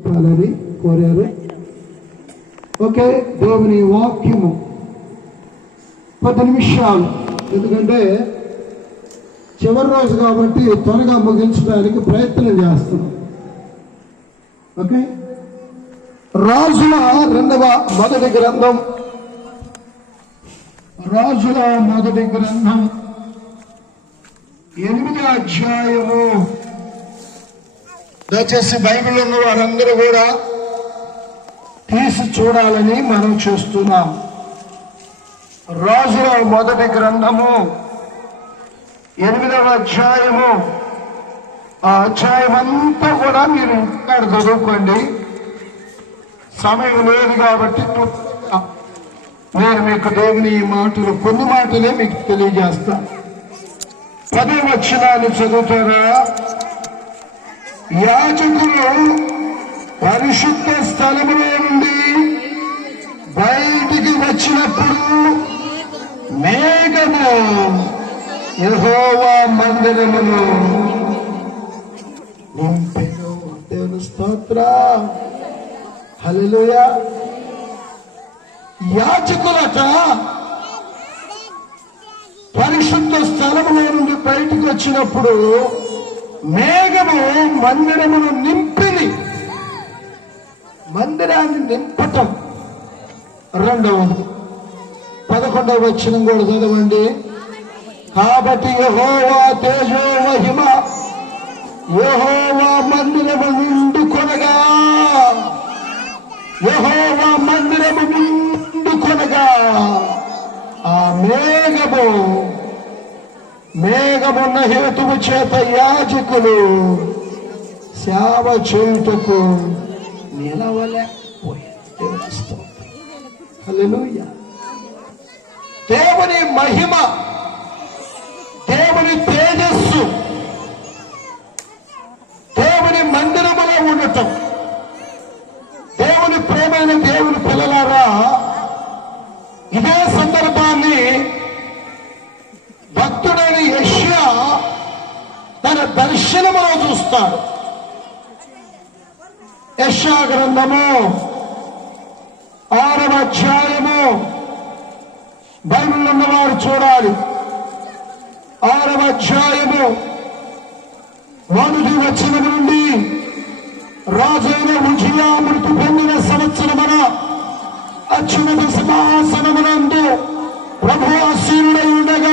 చెప్పాలని కోరారు. ఓకే దేవుని వాక్యము. పది నిమిషాలు. ఎందుకంటే చివరి రోజు కాబట్టి త్వరగా ముగించడానికి ప్రయత్నం చేస్తున్నాం. ఓకే? రాజుల రెండవ మొదటి గ్రంథం. రాజుల మొదటి గ్రంథం. ఎనిమిది అధ్యాయము. దయచేసి బైబిల్ ఉన్న వారందరూ కూడా తీసి చూడాలని మనం చూస్తున్నాం. రాజుల మొదటి గ్రంథము ఎనిమిదవ అధ్యాయము. ఆ అధ్యాయం అంతా కూడా మీరు ఇక్కడ చదువుకోండి. సమయం లేదు కాబట్టి నేను మీకు దేవుని ఈ మాటలు కొన్ని మాటలే మీకు తెలియజేస్తాను. పదే వచనాలు చదువుతారా? యాచకులు పరిశుద్ధ స్థలములో నుండి బయటికి వచ్చినప్పుడు మేఘము యహోవా మందిరమును నింపెను. దేవుని స్తోత్ర. హల్లెలూయా. పరిశుద్ధ స్థలంలో నుండి బయటికి వచ్చినప్పుడు మేఘము మందిరమును నింపింది మందిరాన్ని నింపటం. రెండవది. పదకొండవ వచ్చిన కూడా చదవండి. కాబట్టి యహోవా తేజో మహిమ యహోవా మందిరము నిండు కొనగా. యహోవా మందిరము నిండు కొనగా. ఆ మేఘము మేఘమున్న హేతువు చేత యాజకులు సేవ చేయుటకు నిలవలేకపోయారు దేవుని మహిమ దర్శనములో చూస్తాడు. గ్రంథము ఆరవ అధ్యాయము బైబిల్ ఉన్నవారు చూడాలి. ఆరవ అధ్యాయము మొదటి వచ్చిన నుండి రాజైన విజయా మృతి పొందిన సంవత్సరమున అత్యున్నత సింహాసనమునందు ప్రభు ఆశీనుడై ఉండగా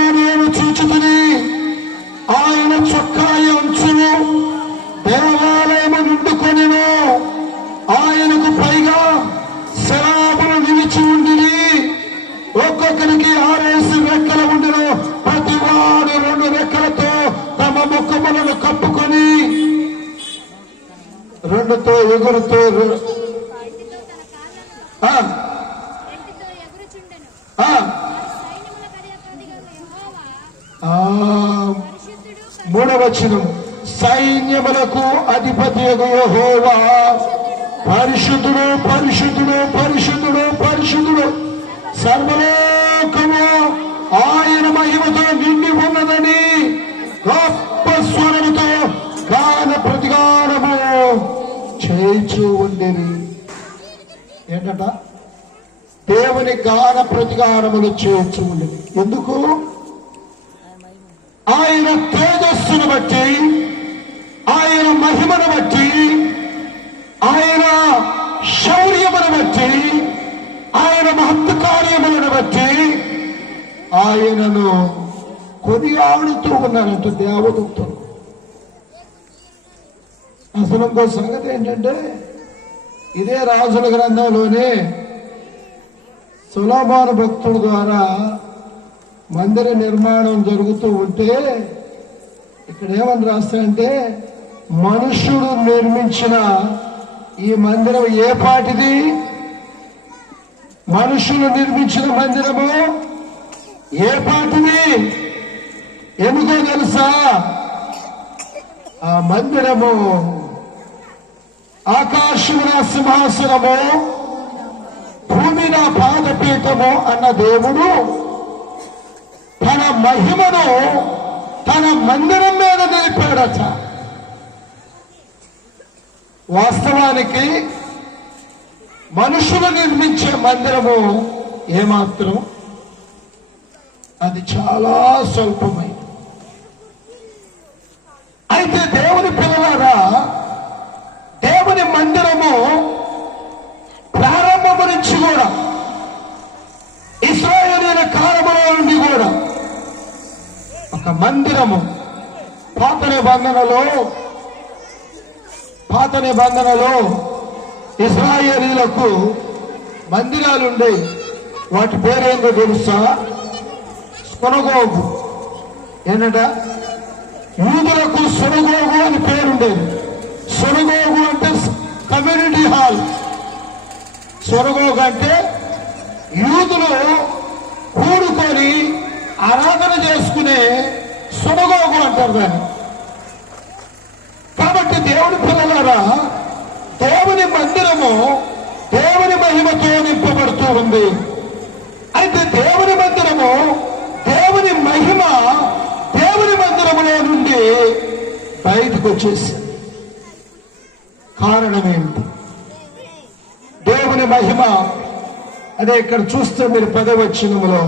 మూడవచనం సైన్యములకు అధిపతి హోవా పరిశుద్ధుడు పరిశుద్ధుడు పరిశుద్ధుడు పరిశుద్ధుడు. సర్వలో ఏంటట దేవుని గాన ప్రతిగానములు చేయించు ఉండేది ఎందుకు? ఆయన తేజస్సును బట్టి ఆయన మహిమను బట్టి ఆయన శౌర్యమును బట్టి ఆయన మహత్త కార్యములను బట్టి ఆయనను కొనియాడుతూ ఉన్నారంట దేవదూతలు. అసలు ఇంకో సంగతి ఏంటంటే ఇదే రాజుల గ్రంథంలోనే సులభాను భక్తుడు ద్వారా మందిర నిర్మాణం జరుగుతూ ఉంటే ఇక్కడ ఏమని రాస్తారంటే మనుష్యుడు నిర్మించిన ఈ మందిరం ఏ పాటిది? మనుషులు నిర్మించిన మందిరము ఏ పాటిది? ఎందుకో తెలుసా? ఆ మందిరము ఆకాశమున సింహాసనము భూమి నా పాదపీఠము అన్న దేవుడు తన మహిమను తన మందిరం మీద నిలిపాడట. వాస్తవానికి మనుషులు నిర్మించే మందిరము ఏమాత్రం? అది చాలా స్వల్పమైంది అయితే దేవుని పిల్లలారా మందిరము ప్రారంభం గురించి కూడా ఇస్రాయేలీల కాలముల నుండి కూడా ఒక మందిరము. పాత నిబంధనలో పాత నిబంధనలో ఇస్రాయేలీలకు మందిరాలుండే. వాటి పేరేంటో తెలుసా? సునగోగు. ఏంట యూదులకు సునగోగు అని పేరుండేది. సునగోగు అంటే సునగోగు అంటే యూదులు కూడుకొని ఆరాధన చేసుకునే సునగోగు అంటారు దాన్ని. కాబట్టి దేవుని పిల్లలారా దేవుని మందిరము దేవుని మహిమతో నింపబడుతూ ఉంది. అయితే దేవుని మందిరము దేవుని మహిమ దేవుని మందిరములో నుండి బయటకు వచ్చేసింది. కారణం ఏంటి దేవుని మహిమ. అదే ఇక్కడ చూస్తే మీరు పదవచ్చినములో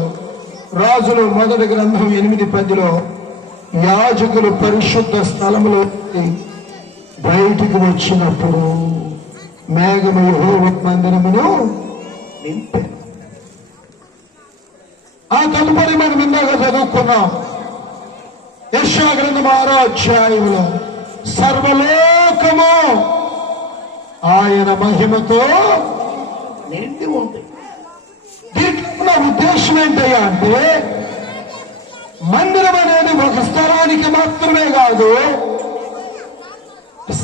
రాజులు మొదటి గ్రంథం ఎనిమిది పదిలో యాజకులు పరిశుద్ధ స్థలంలో బయటికి వచ్చినప్పుడు మేఘము యెహోవా మందిరమును నింపాను ఆ తదుపరి మనం ఇందాక చదువుకున్నాం. యశాగ్రంథం ఆరో అధ్యాయంలో సర్వలోకము ఆయన మహిమతో నిండి ఉంది. దీంట్లో ఉద్దేశం ఏంటయ్యా అంటే మందిరం అనేది ఒక స్థలానికి మాత్రమే కాదు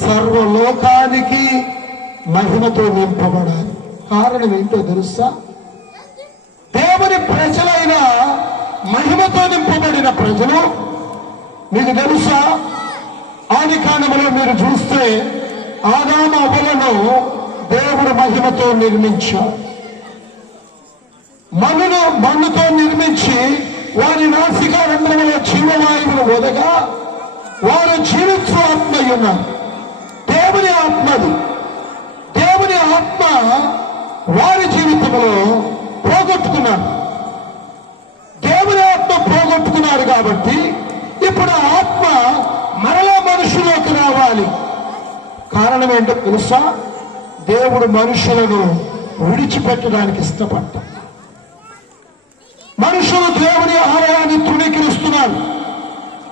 సర్వలోకానికి మహిమతో నింపబడాలి. కారణం ఏంటో తెలుసా? దేవుని ప్రజలైన మహిమతో నింపబడిన ప్రజలు మీకు తెలుసా? ఆది కాలంలో మీరు చూస్తే ఆదామ అబలను దేవుడు మహిమతో నిర్మించాడు మన్నును మన్నుతో నిర్మించి వారి నాసికారంధ్రములో జీవవాయువును వదగా వారు జీవిత్వ ఆత్మయున్నారు దేవుని ఆత్మది దేవుని ఆత్మ వారి జీవితంలో పోగొట్టుకున్నారు దేవుని ఆత్మ పోగొట్టుకున్నారు కాబట్టి ఇప్పుడు ఆత్మ మరలా మనుషులోకి రావాలి. కారణం ఏంటో తెలుసా? దేవుడు మనుషులను విడిచిపెట్టడానికి ఇష్టపడ్డాడు మనుషులు దేవుని ఆలయాన్ని తృణీకరిస్తున్నారు.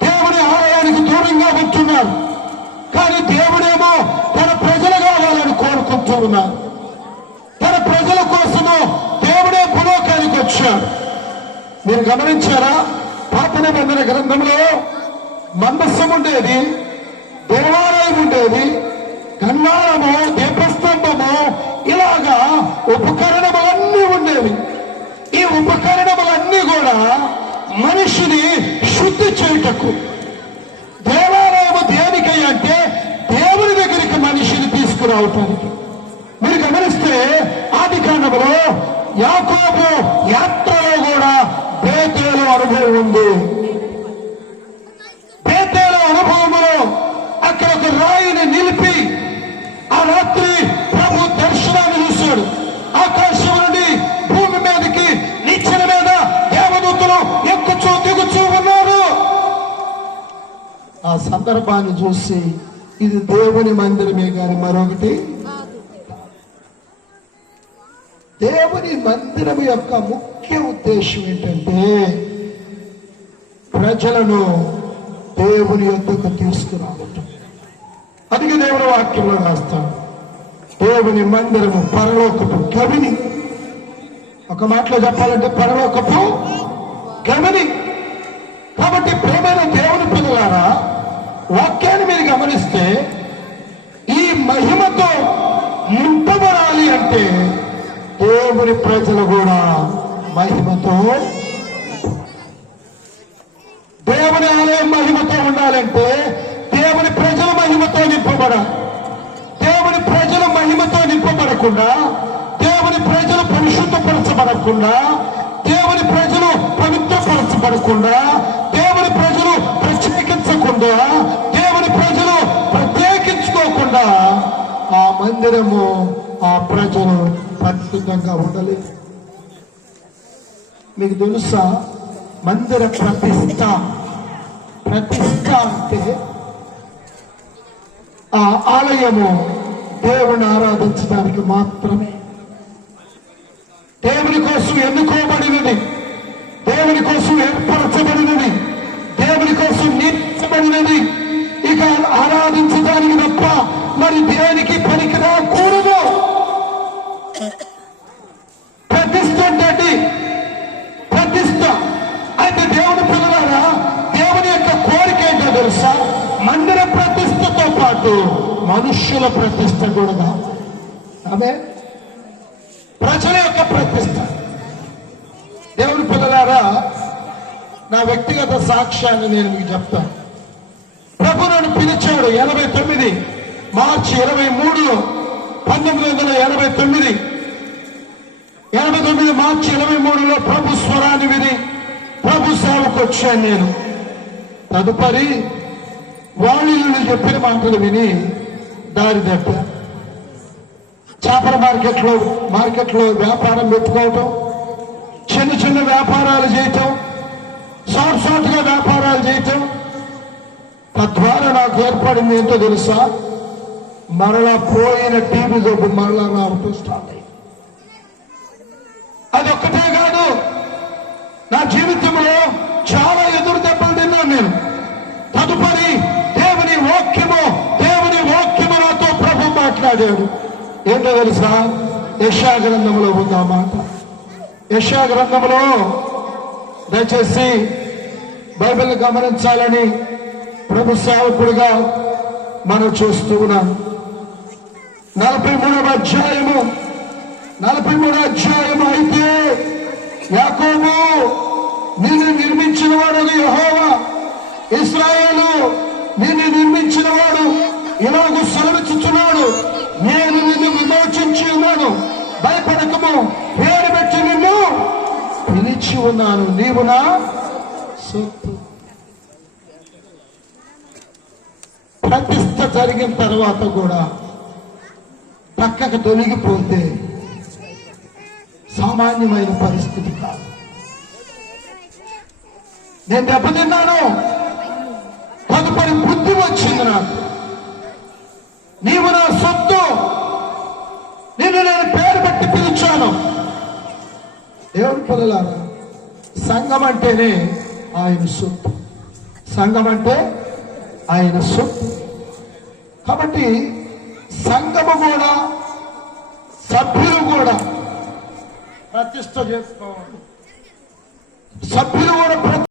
దేవుని ఆలయానికి దూరంగా ఉంటున్నారు. కానీ దేవుడేమో తన ప్రజలు కావాలని కోరుకుంటూ ఉన్నారు. తన ప్రజల కోసము దేవుడే పులోకానికి వచ్చాడు. మీరు గమనించారా? పాత నిబంధన గ్రంథంలో మందస్సం ఉండేది దేవాలయం ఉండేది గన్నారము ఉపకరణములన్నీ ఉండేవి. ఈ ఉపకరణములన్నీ కూడా మనిషిని శుద్ధి చేయుటకు. దేవాలయము దేనికై అంటే దేవుని దగ్గరికి మనిషిని తీసుకురావటానికి మీరు గమనిస్తే ఆది కాండములో యాకోబు యాత్రలో కూడా బేతేలు అనుభవం ఉంది. సందర్భాన్ని చూసి ఇది దేవుని మందిరమే కాని మరొకటి దేవుని మందిరం యొక్క ముఖ్య ఉద్దేశం ఏంటంటే ప్రజలను దేవుని యొక్కకు తీసుకురావటం. అందుకే దేవుని వాక్యంలో రాస్తాడు దేవుని మందిరము పరలోకపు గవిని ఒక మాటలో చెప్పాలంటే పరలోకపు గవిని కాబట్టి ప్రేమైన దేవుని పిల్లలారా వాక్యాన్ని మీరు గమనిస్తే ఈ మహిమతో నింపబడాలి అంటే దేవుని ప్రజలు కూడా మహిమతో దేవుని ఆలయం మహిమతో ఉండాలంటే దేవుని ప్రజలు మహిమతో నింపబడాలి దేవుని ప్రజలు మహిమతో నింపబడకుండా దేవుని ప్రజలు పరిశుద్ధపరచబడకుండా దేవుని ప్రజలు పవిత్రపరచబడకుండా మీకు తెలుసా? మందిర ప్రతిష్ట. ప్రతిష్ట అంటే ఆ ఆలయము దేవుని ఆరాధించడానికి మాత్రమే. మందిర ప్రతిష్టతో పాటు మనుష్యుల ప్రతిష్ట కూడా అదే ఆమె ప్రజల యొక్క ప్రతిష్ట. దేవుని పిల్లలారా నా వ్యక్తిగత సాక్ష్యాన్ని నేను మీకు చెప్తాను. ప్రభు నన్ను పిలిచాడు ఎనభై తొమ్మిది మార్చి ఇరవై మూడులో పంతొమ్మిది వందల ఎనభై తొమ్మిది. ఎనభై తొమ్మిది మార్చి ఇరవై మూడులో ప్రభు స్వరాన్ని విని ప్రభు సేవకు వచ్చాను నేను. తదుపరి వాళ్ళు చెప్పిన మాటలు విని దారి తప్పారు చేపల మార్కెట్లో మార్కెట్లో వ్యాపారం పెట్టుకోవటం చిన్న చిన్న వ్యాపారాలు చేయటం షార్ట్ షార్ట్గా వ్యాపారాలు చేయటం తద్వారా నాకు ఏర్పడింది ఏంటో తెలుసా? మరలా పోయిన టీవీ జబ్బు మరలా రావటం స్టార్ట్ అయింది అదొక్కటే కాదు నా జీవితంలో చాలా ఎదురు దెబ్బలు తిన్నాను నేను తదుపరి దేవుని వాక్యము దేవుని వాక్యము నాతో దేవుడు. ఏంటో తెలుసా? యశా గ్రంథంలో ఉంది ఆ మాట? యశా గ్రంథంలో దయచేసి బైబిల్ గమనించాలని ప్రభు సేవకుడిగా మనం చూస్తూ ఉన్నాం. నలభై మూడవ అధ్యాయము. నలభై మూడవ అధ్యాయము అయితే యాకోబు నిన్ను నిర్మించిన వాడు యహోవా. ఇస్రాయేలు నిన్ను నిర్మించిన వాడు ఇలాగూ సెలవిచ్చుచున్నాడు నేను నిన్ను విమోచించి ఉన్నాను భయపడకము. పేరు పెట్టి నిన్ను పిలిచి ఉన్నాను. నీవు నా సొత్తు. ప్రతిష్ట జరిగిన తర్వాత కూడా పక్కకు తొలగిపోతే సామాన్యమైన పరిస్థితి కాదు. నేను దెబ్బతిన్నాను. తదుపరి బుద్ధి వచ్చింది నాకు. నీవు నా సొత్తు నిన్ను నేను పేరు పెట్టి పిలిచాను దేవుని పిల్లలారా సంఘం అంటేనే ఆయన సొత్తు. సంఘం అంటే ఆయన సొత్తు. కాబట్టి సంఘము కూడా సభ్యులు కూడా ప్రతిష్ట చేసుకోవాలి. సభ్యులు